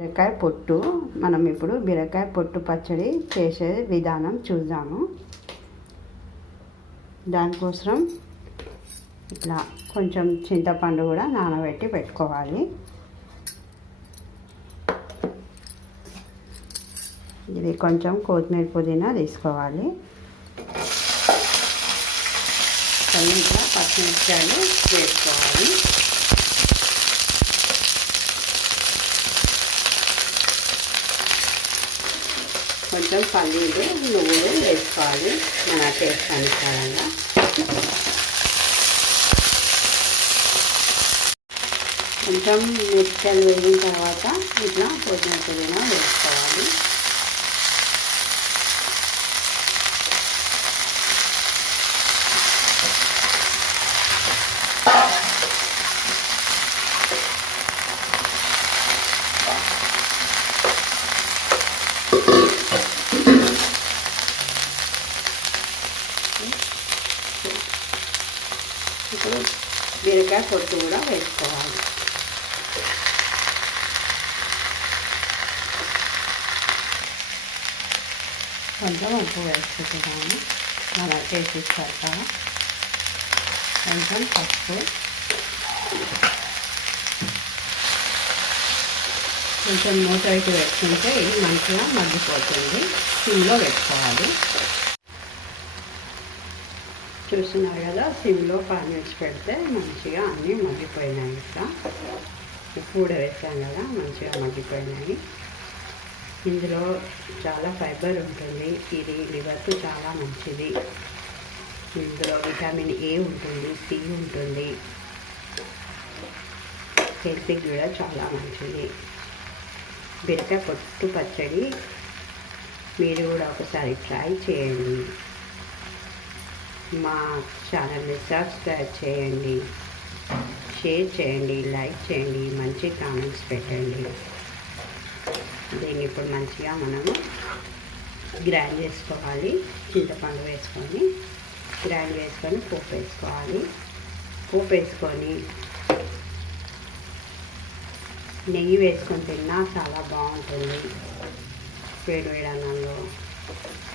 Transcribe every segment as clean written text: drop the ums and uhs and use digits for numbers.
బీరకాయ పొట్టు మనం ఇప్పుడు బీరకాయ పొట్టు పచ్చడి చేసే విధానం చూద్దాము. దానికోసం ఇట్లా కొంచెం చింతపండు కూడా నానబెట్టి పెట్టుకోవాలి. ఇది కొంచెం కొత్తిమీర పుదీనా తీసుకోవాలి. ఇట్లా పచ్చిమిరపకాయలు వేసుకోవాలి. కొంచెం పల్లీలు నువ్వులు వేసుకోవాలి మన టేస్ట్ అనుసారంగా. కొంచెం మిరపకాయలు వేగిన తర్వాత ఇట్లా కొత్తిమీర పుదీనా వేసుకోవాలి. ఇప్పుడు బీరకాయ పొట్టు కూడా వేసుకోవాలి. కొంచెం ఉప్పు వేసుకుంటున్నాము మన చేసిస్తారు కదా. కొంచెం పసుపు, కొంచెం మూత పెట్టి పెట్టుకుంటే ఇది మంచిగా మగ్గిపోతుంది. సిమ్లో పెట్టుకోవాలి. చూస్తున్నారు కదా, సిమ్లో 5 మినిట్స్ పెడితే మంచిగా అన్నీ మగ్గిపోయినాయి. ఇట్లా ఉప్పు కూడా వేసాం కదా, మంచిగా మగ్గిపోయినాయి. ఇందులో చాలా ఫైబర్ ఉంటుంది. ఇది లివర్కు చాలా మంచిది. ఇందులో విటమిన్ ఏ ఉంటుంది, సి ఉంటుంది. హెల్త్కి కూడా చాలా మంచిది. బీరకాయ పొట్టు పచ్చడి మీరు కూడా ఒకసారి ట్రై చేయండి. మా ఛానల్ని సబ్స్క్రైబ్ చేయండి, షేర్ చేయండి, లైక్ చేయండి, మంచి కామెంట్స్ పెట్టండి. దీన్ని ఇప్పుడు మంచిగా మనము గ్రైండ్ చేసుకోవాలి. చింతపండు వేసుకొని గ్రైండ్ చేసుకొని పోపు వేసుకోవాలి. పోపు వేసుకొని నెయ్యి వేసుకొని తిన్నా చాలా బాగుంటుంది. వేడి అన్నంలో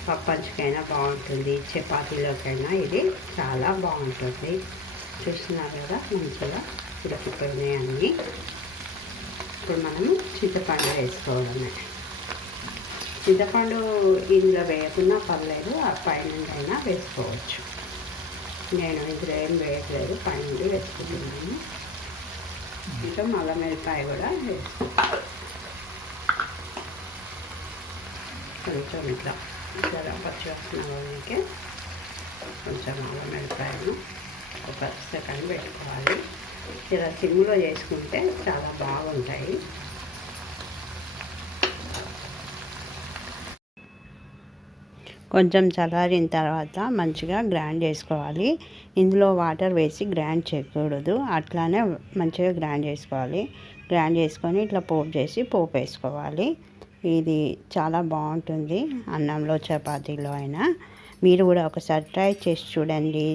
పప్పంచుకైనా బాగుంటుంది, చపాతీలోకైనా ఇది చాలా బాగుంటుంది. చూస్తున్నారు కదా, మంచిగా ఉడికిపోయినాయి అన్నీ. ఇప్పుడు మనము చింతపండు వేసుకోవడమే. చింతపండు ఇందులో వేయకుండా పర్లేదు, ఆ పైన వేసుకోవచ్చు. నేను ఇందులో ఏం వేయట్లేదు, పైన వేసుకుంటున్నాను. ఇంకా అల్లం వెల్లిపాయ కూడా వేసుకోవాలి. కొంచెం ఇట్లా జర పచ్చివాసనకి కొంచెం అల్లం వెల్లిపాయను ఒక 10 సెకండ్ పెట్టుకోవాలి. ఇలా సిమ్లో చేసుకుంటే చాలా బాగుంటాయి. కొంచెం చల్లారిన తర్వాత మంచిగా గ్రైండ్ చేసుకోవాలి. ఇందులో వాటర్ వేసి గ్రైండ్ చేయకూడదు, అట్లానే మంచిగా గ్రైండ్ చేసుకోవాలి. గ్రైండ్ చేసుకొని ఇట్లా పోపు చేసి పోపు వేసుకోవాలి. ఇది చాలా బాగుంటుంది అన్నంలో, చపాతీలో అయినా. మీరు కూడా ఒకసారి ట్రై చేసి చూడండి.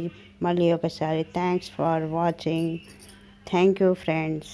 మళ్ళీ ఒకసారి thanks for watching. Thank you friends.